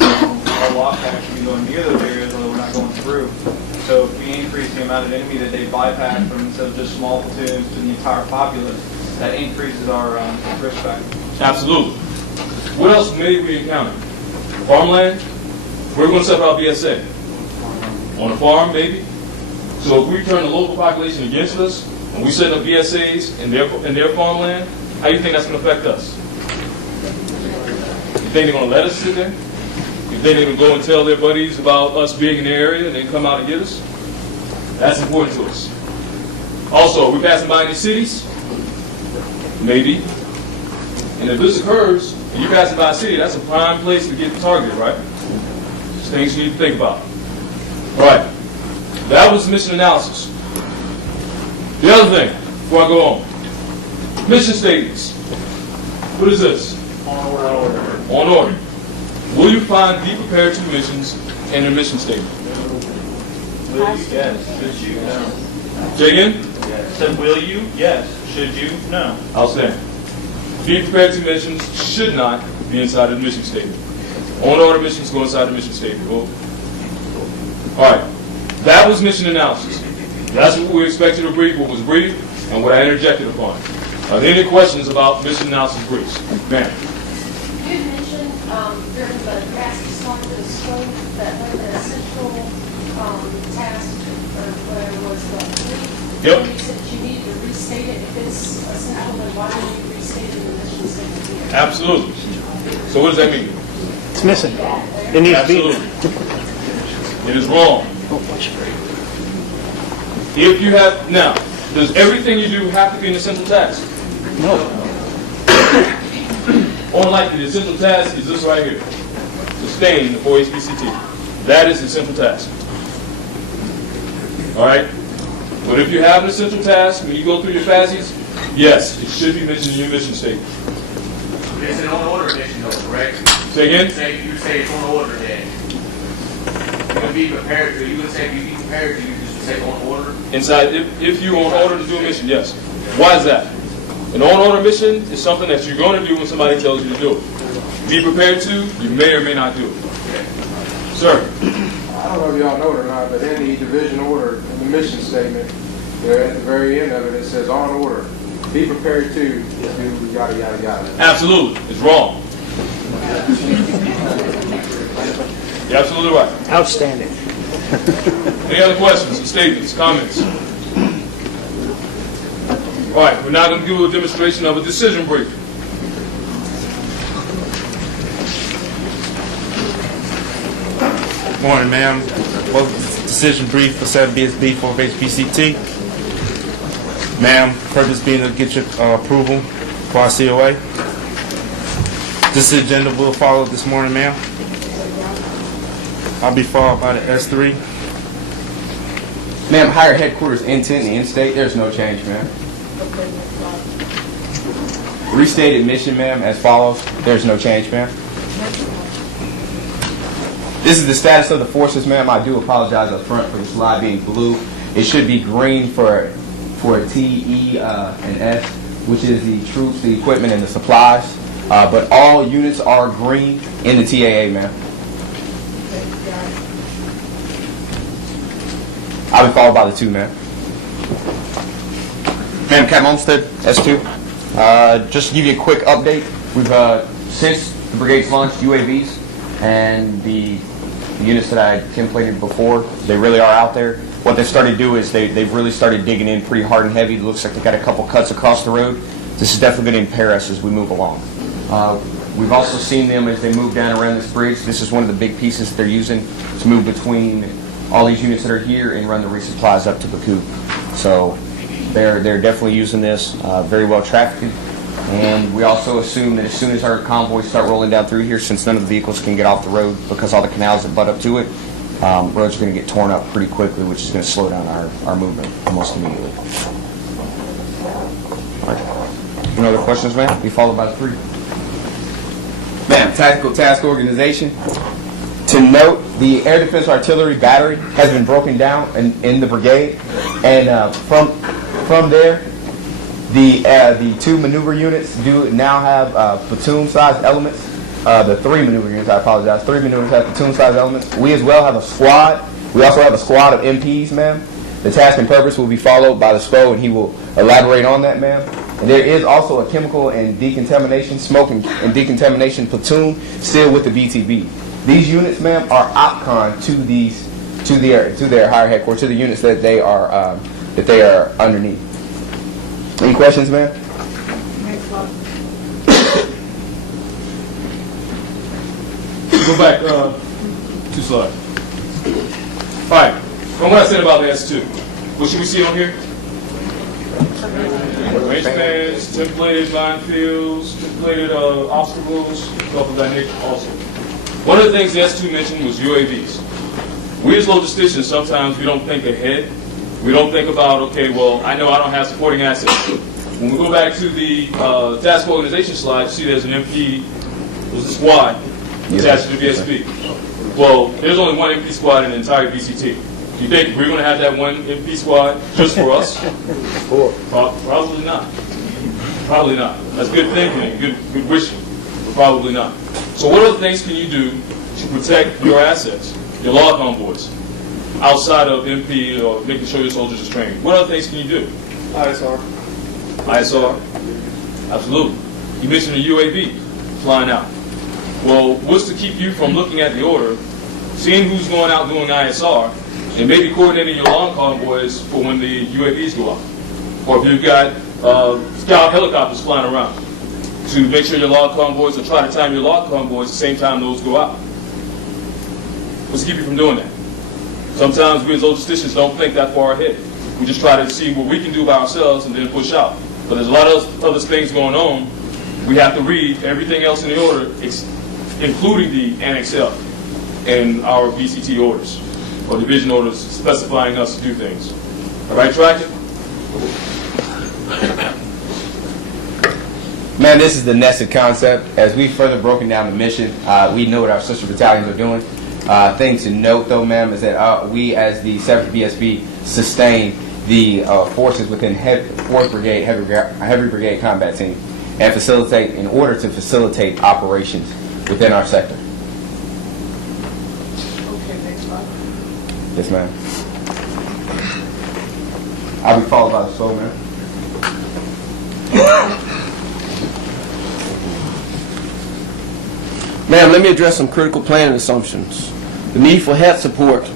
Our lock packs should be going near those areas, although we're not going through. So if we increase the amount of enemy that they bypass from instead of just small platoons to the entire populace, that increases our risk factor. Absolutely. What else may we encounter? Farmland? We're going to set up our BSA. On a farm, maybe? So if we turn the local population against us, and we set up BSAs in their farmland, how do you think that's going to affect us? You think they're going to let us sit there? You think they're going to go and tell their buddies about us being in the area and then come out and get us? That's important to us. Also, are we passing by any cities? Maybe. And if this occurs, and you're passing by a city, that's a prime place to get targeted, right? Just things you need to think about. All right. That was mission analysis. The other thing, before I go on, mission statements. What is this? On order. On order. Will you find be prepared to missions in your mission statement? Will you? Yes. Should you? No. Say again? Yes. Said will you? Yes. Should you? No. Outstanding. Be prepared to missions should not be inside of the mission statement. On order missions go inside the mission statement. Cool. All right. That was mission analysis. That's what we expected to brief, what was briefed, and what I interjected upon. Are there any questions about mission analysis briefs? Ma'am. You had mentioned during the task storm to the scope that one of the essential tasks or whatever was the three. Yep. You said you needed to restate it. If it's essential, then why don't you restate it in the mission statement here? Absolutely. So what does that mean? It's missing. It needs to be. Absolutely. It is wrong. If you have, now, does everything you do have to be an essential task? No. Unlikely, the essential task is this right here. Sustain the 4-HBCT. That is the essential task. All right? But if you have an essential task, when you go through your FASIs, yes, it should be mentioned in your mission statement. It's an on-order mission, though, correct? Say again? You say it's on order then. You can be prepared to, you can say you be prepared to, you just say on order. Inside, if you're on order to do a mission, yes. Why is that? An on-order mission is something that you're going to do when somebody tells you to do it. Be prepared to, you may or may not do it. Sir? I don't know if y'all know it or not, but in the division order, in the mission statement, there at the very end of it, it says on order. Be prepared to do yada, yada, yada. Absolutely. It's wrong. You're absolutely right. Outstanding. Any other questions, statements, comments? All right, we're now going to do a demonstration of a decision brief. Morning, ma'am. Well, decision brief for 7BSB for HBCT. Ma'am, purpose being to get your approval for our COA. This agenda will follow this morning, ma'am. I'll be followed by the S3. Ma'am, higher headquarters intent and in-state, there's no change, ma'am. Restated mission, ma'am, as follows. There's no change, ma'am. This is the status of the forces, ma'am. I do apologize up front for the slide being blue. It should be green for T, E, and S, which is the troops, the equipment, and the supplies. But all units are green in the TAA, ma'am. I'll be followed by the 2, ma'am. Ma'am, Captain Olmsted, S2. Just to give you a quick update, we've since the brigade's launched UAVs and the units that I templated before, they really are out there. What they've started to do is they've really started digging in pretty hard and heavy. It looks like they got a couple cuts across the road. This is definitely going to impair us as we move along. We've also seen them as they move down around this bridge. This is one of the big pieces that they're using to move between all these units that are here and run the resupplies up to Baku. So they're definitely using this, very well trafficked. And we also assume that as soon as our convoys start rolling down through here, since none of the vehicles can get off the road because all the canals that butt up to it, roads are going to get torn up pretty quickly, which is going to slow down our movement almost immediately. All right. Any other questions, ma'am? Be followed by the 3. Ma'am, Tactical Task Organization. To note, the Air Defense Artillery Battery has been broken down in the brigade, and from there, the 2 maneuver units do now have platoon-sized elements. The 3 maneuver units, I apologize. 3 maneuvers have platoon-sized elements. We as well have a squad. We also have a squad of MPs, ma'am. The task and purpose will be followed by the SPO, and he will elaborate on that, ma'am. And there is also a chemical and decontamination, smoke and decontamination platoon still with the BTB. These units, ma'am, are OPCON to their higher headquarters, to the units that they are underneath. Any questions, ma'am? Go back 2 slides. All right. From what I said about the S2, what should we see on here? Range bands, templated minefields, templated obstacles, stuff of that nature also. One of the things the S2 mentioned was UAVs. We as logisticians, sometimes we don't think ahead. We don't think about, okay, well, I know I don't have supporting assets. When we go back to the task organization slide, you see there's an MP, there's a squad attached to the VSP. Well, there's only one MP squad in the entire VCT. You think we're going to have that one MP squad just for us? Probably not. Probably not. That's good thinking, good wishing, but probably not. So what other things can you do to protect your assets, your law convoys, outside of MP or making sure your soldiers are trained? What other things can you do? ISR. ISR? Absolutely. You mentioned a UAV flying out. Well, what's to keep you from looking at the order, seeing who's going out doing ISR, and maybe coordinating your lawn convoys for when the UAVs go out? Or if you've got scout helicopters flying around, to make sure your lawn convoys, or try to time your lawn convoys at the same time those go out. What's to keep you from doing that? Sometimes we as logisticians don't think that far ahead. We just try to see what we can do by ourselves and then push out. But there's a lot of other things going on. We have to read everything else in the order, including the Annex F and our VCT orders, or division orders specifying us to do things. All right, tracking? Man, this is the nested concept. As we've further broken down the mission, we know what our sister battalions are doing. Thing to note, though, ma'am, is that we, as the 7th BSB, sustain the forces within 4th Brigade, Heavy Brigade Combat Team, and facilitate, in order to facilitate operations within our sector. Okay, next slide. Yes, ma'am. I'll be followed by the SPO, ma'am. Ma'am, let me address some critical planning assumptions. The need for HET support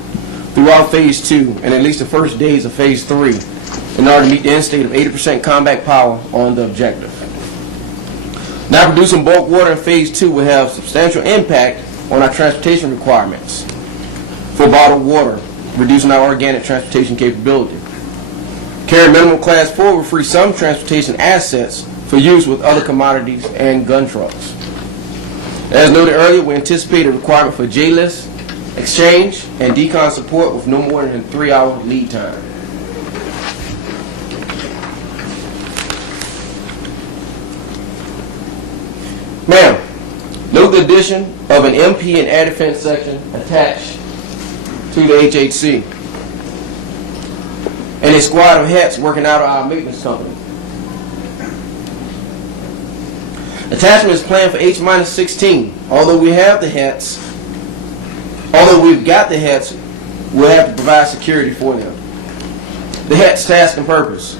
throughout Phase 2 and at least the first days of Phase 3 in order to meet the end state of 80% combat power on the objective. Now, producing bulk water in Phase 2 will have substantial impact on our transportation requirements for bottled water, reducing our organic transportation capability. Carrying minimum Class 4 will free some transportation assets for use with other commodities and gun trucks. As noted earlier, we anticipate a requirement for J-list, exchange, and decon support with no more than 3-hour lead time. Ma'am, note the addition of an MP and air defense section attached to the HHC and a squad of hets working out of our maintenance company. Attachment is planned for H-16. Although we've got the hets, we'll have to provide security for them. The hets task and purpose: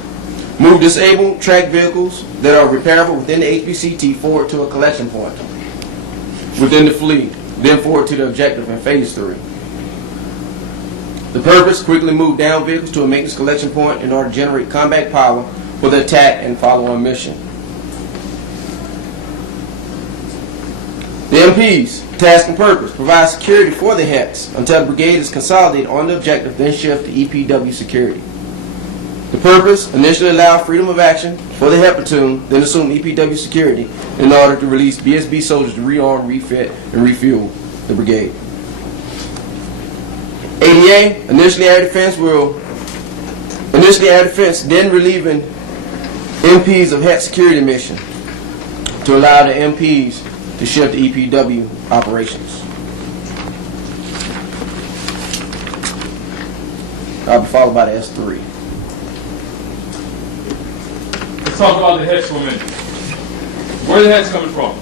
move disabled tracked vehicles that are repairable within the HBCT forward to a collection point within the fleet, then forward to the objective in phase 3. The purpose: quickly move down vehicles to a maintenance collection point in order to generate combat power for the attack and follow-on mission. The MPs, task and purpose: provide security for the HETs until the brigade is consolidated on the objective, then shift to EPW security. The purpose: initially allow freedom of action for the HET platoon, then assume EPW security in order to release BSB soldiers to rearm, refit, and refuel the brigade. ADA, initially air defense, then relieving MPs of HET security mission to allow the MPs to shift to EPW operations. I'll be followed by the S3. Let's talk about the heads for a minute. Where are the heads coming from?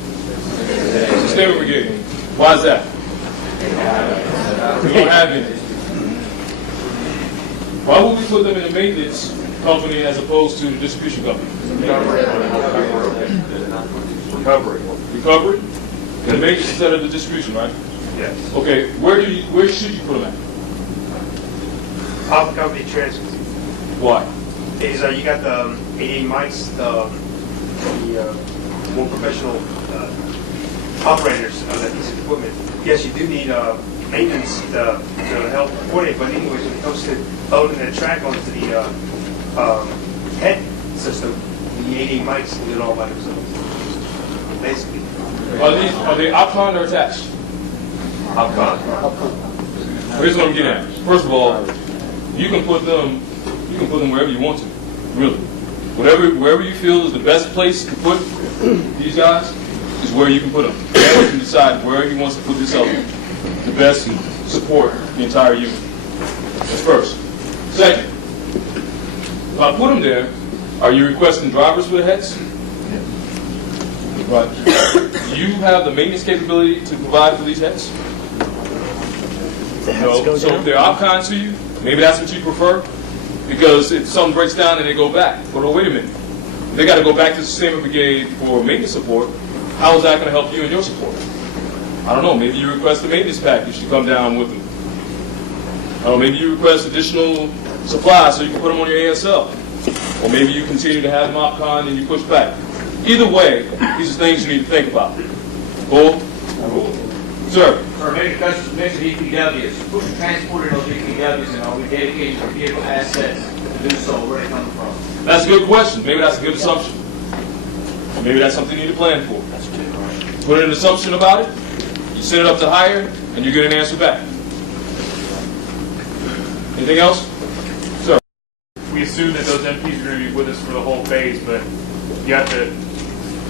Sustainment Brigade. Why is that? We don't have any. Why would we put them in a maintenance company as opposed to the distribution company? Recovery? The maintenance instead of the distribution, right? Yes. Okay, where should you put them at? Pop company transfer. Why? Is you got the 88 mics, the more professional operators of that piece of equipment. Yes, you do need maintenance to help coordinate, but anyways, when it comes to loading that track onto the head system, the 88 mics can do it all by themselves. Basically. Are they OPCON or attached? OPCON. Here's what I'm getting at. First of all, you can put them wherever you want to. Really. Wherever you feel is the best place to put these guys is where you can put them. You can decide where he wants to put this element. The best support the entire unit. That's first. Second, if I put them there, are you requesting drivers for the heads? Right. Do you have the maintenance capability to provide for these heads? No. So if they're OPCON to you, maybe that's what you prefer. Because if something breaks down and they go back, but oh, wait a minute. They got to go back to the Sustainment Brigade for maintenance support. How is that going to help you in your support? I don't know. Maybe you request a maintenance package to come down with them. Maybe you request additional supplies so you can put them on your ASL. Or maybe you continue to have them OPCON and you push back. Either way, these are things you need to think about. Bull? Sir? Or maybe because it's a mix of EPWs. Who's transporting those EPWs and are we dedicating our vehicle assets to do so? Where are they coming from? That's a good question. Maybe that's a good assumption. Maybe that's something you need to plan for. Put an assumption about it, you send it up to higher, and you get an answer back. Anything else? Sir? We assume that those MPs are going to be with us for the whole phase, but you have to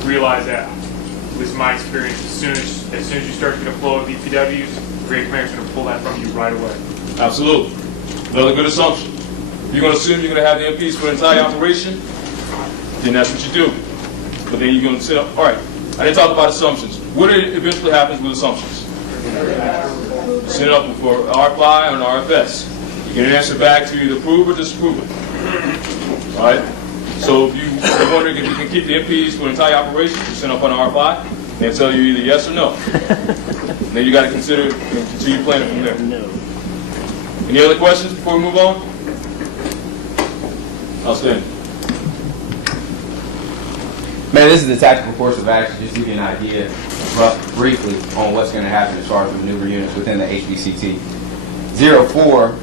realize that, at least in my experience, as soon as you start to get a flow of EPWs, Brigade Commander is going to pull that from you right away. Absolutely. Another good assumption. You're going to assume you're going to have the MPs for the entire operation, then that's what you do. But then you're going to set up, all right, I didn't talk about assumptions. What eventually happens with assumptions? You set it up for RFI or an RFS. You get an answer back to either approve or disapprove it. All right? So if you're wondering if you can keep the MPs for the entire operation, you send up an RFI, they'll tell you either yes or no. Then you got to consider and continue planning from there. No. Any other questions before we move on? Outstanding. Man, this is the tactical course of action, just to give you an idea, briefly, on what's going to happen as far as maneuver units within the HBCT. 04,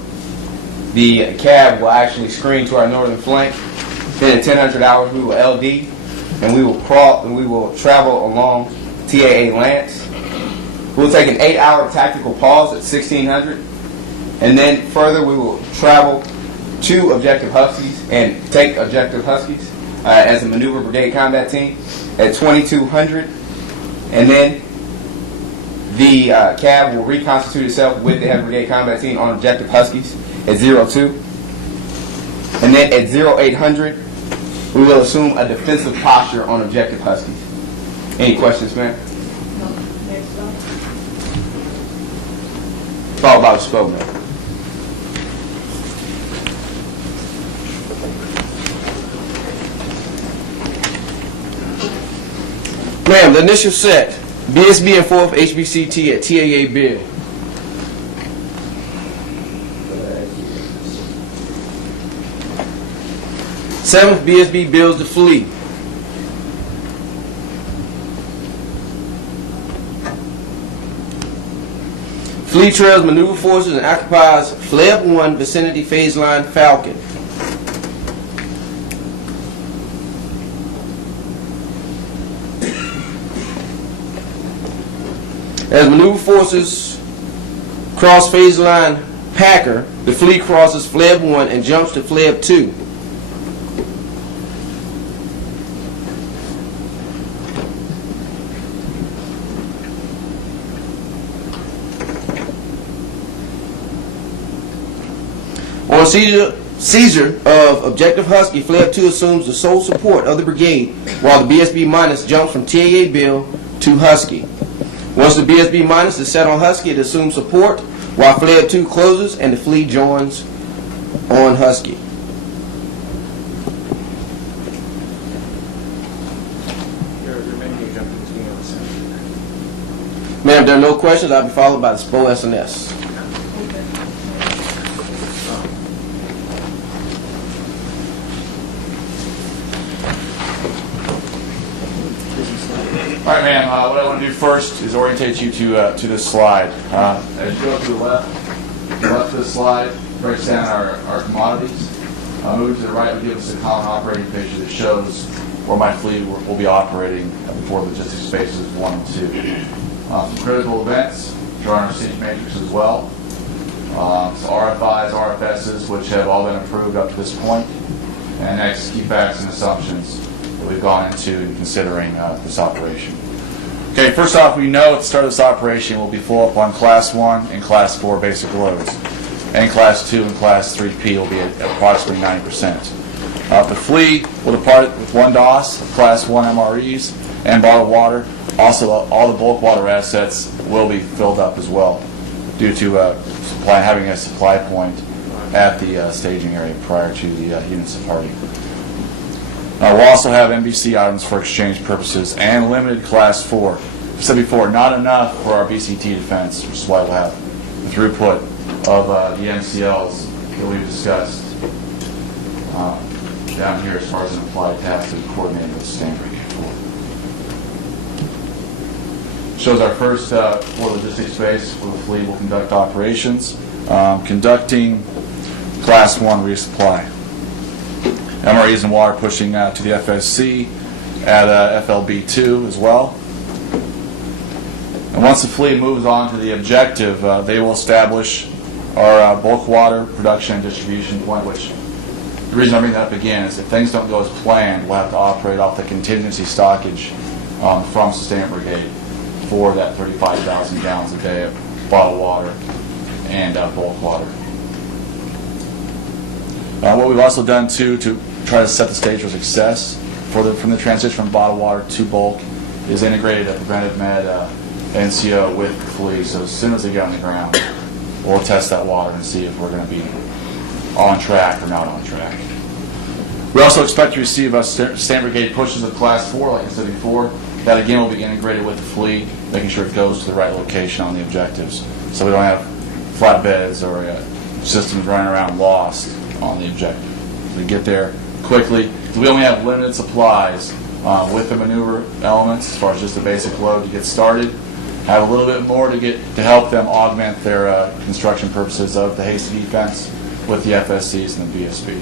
the cab will actually screen to our northern flank. Then in 1000 hours, we will LD, and we will travel along TAA Lance We'll take an 8-hour tactical pause at 1600, and then further we will travel to Objective Huskies and take Objective Huskies as a maneuver brigade combat team at 2200, and then the CAV will reconstitute itself with the Heavy Brigade combat team on Objective Huskies at 02, and then at 0800 we will assume a defensive posture on Objective Huskies. Any questions, ma'am? Followed by the spoke note. Ma'am, the initial set, BSB and 4th HBCT at TAA Bill. Seventh BSB builds the fleet. Fleet trails maneuver forces and occupies Fleb 1 vicinity phase line Falcon. As maneuver forces cross phase line Packer, the fleet crosses Fleb 1 and jumps to Fleb 2. On seizure of Objective Husky, Fleb 2 assumes the sole support of the brigade, while the BSB minus jumps from TAA Bill to Husky. Once the BSB minus is set on Husky, it assumes support, while Fleb 2 closes and the fleet joins on Husky. Ma'am, there are no questions. I'll be followed by the SPO SNS. All right, ma'am, what I want to do first is orientate you to this slide. As you go to the left of this slide breaks down our commodities. Moving to the right will give us a common operating picture that shows where my fleet will be operating before logistics phases 1 and 2. Some critical events, drawing our siege matrix as well. So RFIs, RFSs, which have all been approved up to this point. And next, key facts and assumptions that we've gone into in considering this operation. Okay, first off, we know at the start of this operation we'll be full up on Class 1 and Class 4 basic loads. And Class 2 and Class 3P will be at approximately 90%. The fleet will depart with 1 DOS, Class 1 MREs, and bottled water. Also, all the bulk water assets will be filled up as well due to having a supply point at the staging area prior to the units departing. We'll also have MVC items for exchange purposes and limited Class 4. I said before, not enough for our BCT defense, which is why we'll have the throughput of the MCLs that we've discussed down here as far as an applied task to coordinate with the standard brigade. Shows our first floor logistics space where the fleet will conduct operations, conducting Class 1 resupply. MREs and water pushing to the FSC at FLB2 as well. And once the fleet moves on to the objective, they will establish our bulk water production and distribution point, which the reason I bring that up again is if things don't go as planned, we'll have to operate off the contingency stockage from Sustainment Brigade for that 35,000 gallons a day of bottled water and bulk water. What we've also done too to try to set the stage for success from the transition from bottled water to bulk is integrated a preventive med NCO with the fleet. So as soon as they get on the ground, we'll test that water and see if we're going to be on track or not on track. We also expect to receive standard brigade pushes of Class 4, like I said before. That again will be integrated with the fleet, making sure it goes to the right location on the objectives. So we don't have flatbeds or systems running around lost on the objective. So we get there quickly. So we only have limited supplies with the maneuver elements as far as just the basic load to get started. Have a little bit more to help them augment their construction purposes of the hasty defense with the FSCs and the BSB.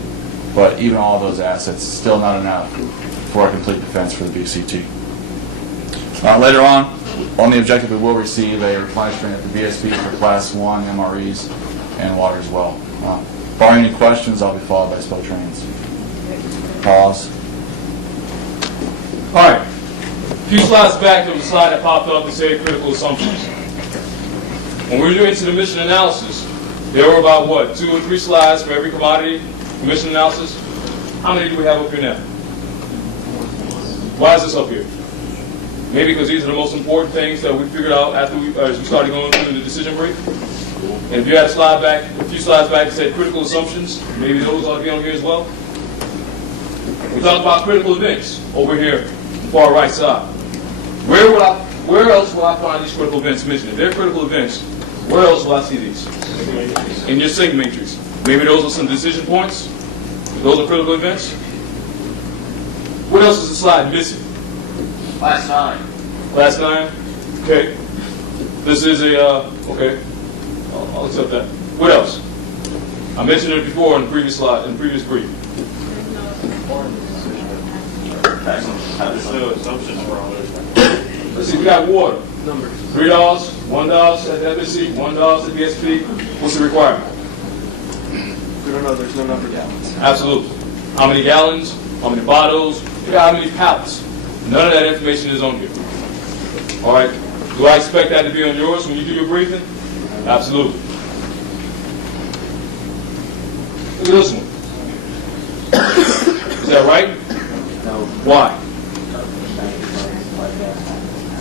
But even all those assets, still not enough for a complete defense for the BCT. Later on the objective, we will receive a replenishment at the BSB for Class 1 MREs and water as well. Barring any questions, I'll be followed by SPO trains. Pause. All right. A few slides back, there was a slide that popped up and said critical assumptions. When we were doing into the mission analysis, there were about, what, 2 or 3 slides for every commodity mission analysis? How many do we have up here now? Why is this up here? Maybe because these are the most important things that we figured out after as we started going through the decision brief. And if you had a few slides back that said critical assumptions, maybe those ought to be on here as well. We talked about critical events over here, on the far right side. Where else will I find these critical events mentioned? If they're critical events, where else will I see these? In your sync matrix. Maybe those are some decision points. Those are critical events. What else is the slide missing? Class 9. Class 9? Okay. This is okay. I'll accept that. What else? I mentioned it before in the previous slide, in the previous brief. Let's see, we got water. $3, $1 at the FSC, $1 at the BSP. What's the requirement? We don't know, there's no number of gallons. Absolutely. How many gallons? How many bottles? How many pallets? None of that information is on here. All right. Do I expect that to be on yours when you do your briefing? Absolutely. Look at this one. Is that right? No. Why?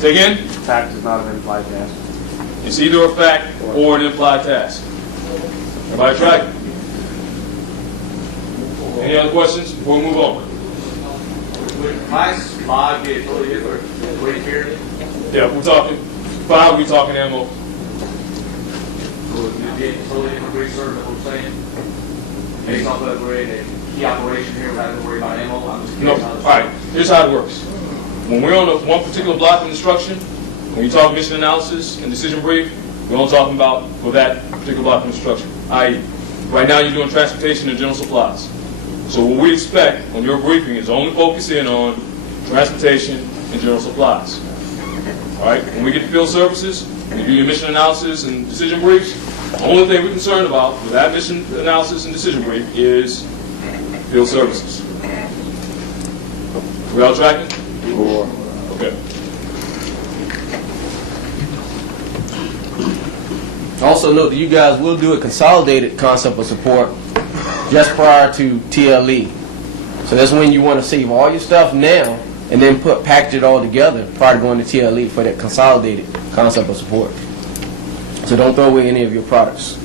Say again? Fact is not an implied task. It's either a fact or an implied task. Everybody tracking? Any other questions before we move on? Would Class 5 be a totally different waiting period? Yeah, we're talking 5, we're talking ammo. Would it be a totally different research, what we're saying? Based off of we're in a key operation here, we're not going to worry about ammo? I'm just No, curious all how this- right, here's how it works. When we're on one particular block of instruction, when you talk mission analysis and decision brief, we're only talking about for that particular block of instruction, i.e., right now you're doing transportation and general supplies. So what we expect on your briefing is only focus in on transportation and general supplies. All right, when we get to field services, when you do your mission analysis and decision briefs, the only thing we're concerned about with that mission analysis and decision brief is field services. We all tracking? Okay. Also note that you guys will do a consolidated concept of support just prior to TLE. So that's when you want to save all your stuff now and then package it all together prior to going to TLE for that consolidated concept of support. So don't throw away any of your products.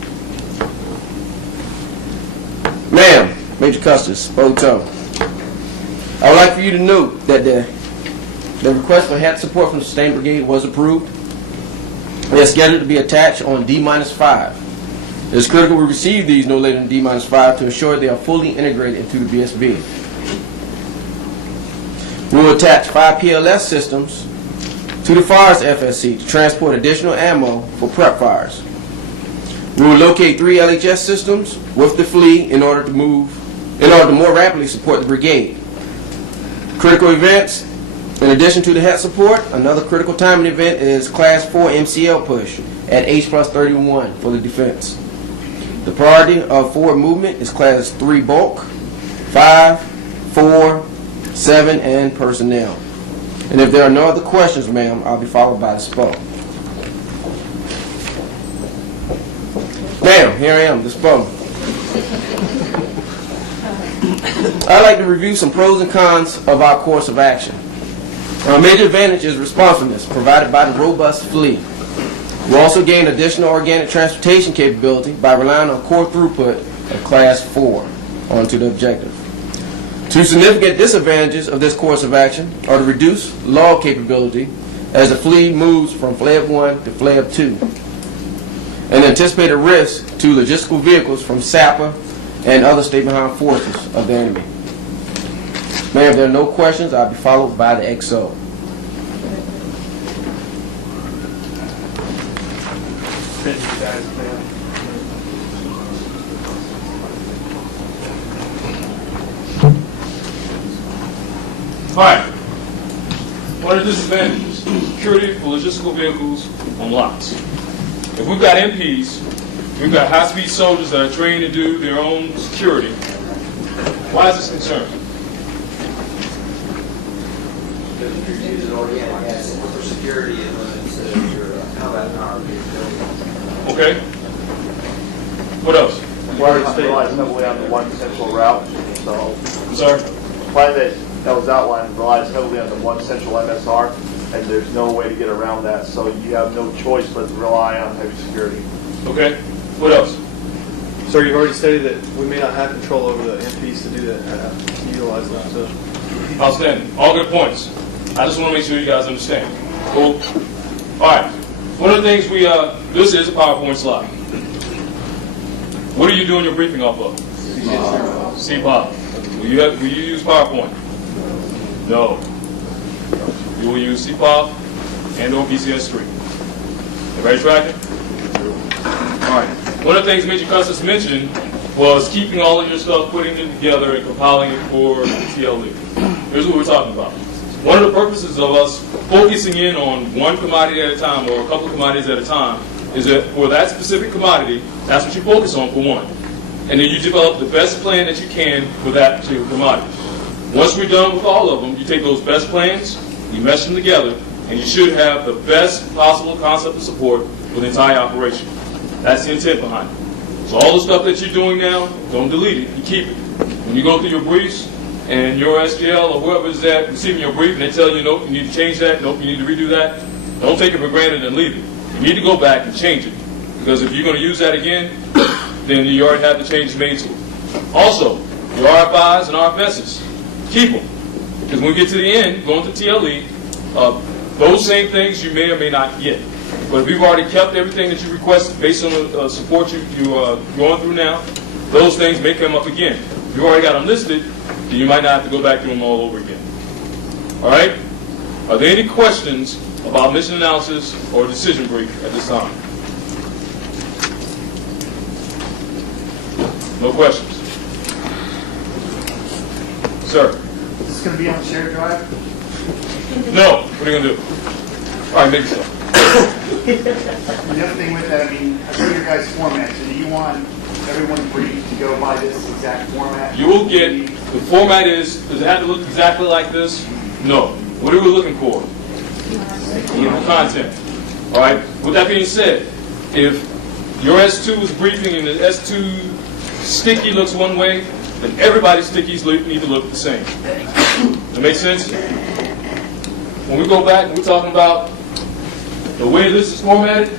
Ma'am, Major Custis, Boto. I would like for you to note that the request for HAT support from the Sustained Brigade was approved. They are scheduled to be attached on D-5. It is critical we receive these no later than D-5 to ensure they are fully integrated into the BSB. We will attach 5 PLS systems to the fires FSC to transport additional ammo for prep fires. We will locate 3 LHS systems with the fleet in order to more rapidly support the brigade. Critical events. In addition to the HAT support, another critical timing event is Class 4 MCL push at H+31 for the defense. The priority of forward movement is Class 3 bulk, 5, 4, 7, and personnel. And if there are no other questions, ma'am, I'll be followed by the SPO. Ma'am, here I am, the SPO. I'd like to review some pros and cons of our course of action. Our major advantage is responsiveness provided by the robust fleet. We also gain additional organic transportation capability by relying on core throughput of Class 4 onto the objective. 2 significant disadvantages of this course of action are the reduced log capability as the fleet moves from FLEB 1 to FLEB 2, and anticipated risk to logistical vehicles from SAPA and other state-behind forces of the enemy. Ma'am, if there are no questions, I'll be followed by the XO. All right. What are the disadvantages? Security for logistical vehicles on lots. If we've got MPs, we've got high-speed soldiers that are trained to do their own security, why is this a concern? Because you're using organic acid for security and instead of your combat power capability. Okay. What else? Well, it's relies heavily on the one central route, so. I'm sorry? The plan that was outlined relies heavily on the one central MSR, and there's no way to get around that, so you have no choice but to rely on heavy security. Okay. What else? Sir, you've already stated that we may not have control over the MPs to do that, to utilize them, so. Outstanding. All good points. I just want to make sure you guys understand. Cool. All right. One of the things this is a PowerPoint slide. What are you doing your briefing off of? CPOP. Will you use PowerPoint? No. You will use CPOP and or PCS3. Everybody tracking? All right. One of the things Major Custis mentioned was keeping all of your stuff, putting it together, and compiling it for TLE. Here's what we're talking about. One of the purposes of us focusing in on one commodity at a time or a couple of commodities at a time is that for that specific commodity, that's what you focus on for one. And then you develop the best plan that you can for that particular commodity. Once we're done with all of them, you take those best plans, you mesh them together, and you should have the best possible concept of support for the entire operation. That's the intent behind it. So all the stuff that you're doing now, don't delete it, you keep it. When you go through your briefs, and your SGL or whoever is that receiving your brief, and they tell you, nope, you need to change that, nope, you need to redo that, don't take it for granted and leave it. You need to go back and change it. Because if you're going to use that again, then you already have the changes made to it. Also, your RFIs and RFSs, keep them. Because when we get to the end, going to TLE, those same things you may or may not get. But if you've already kept everything that you requested based on the support you're going through now, those things may come up again. If you've already got them listed, then you might not have to go back through them all over again. All right? Are there any questions about mission analysis or decision brief at this time? No questions? Sir? Is this going to be on shared drive? No. What are you going to do? All right, make it so. The other thing with that, I mean, I see your guys' formats, and do you want everyone briefed to go by this exact format? You will get, the format is, does it have to look exactly like this? No. What are we looking for? Content. All right. With that being said, if your S2 is briefing and the S2 sticky looks one way, then everybody's stickies need to look the same. That make sense? When we go back and we're talking about the way this is formatted,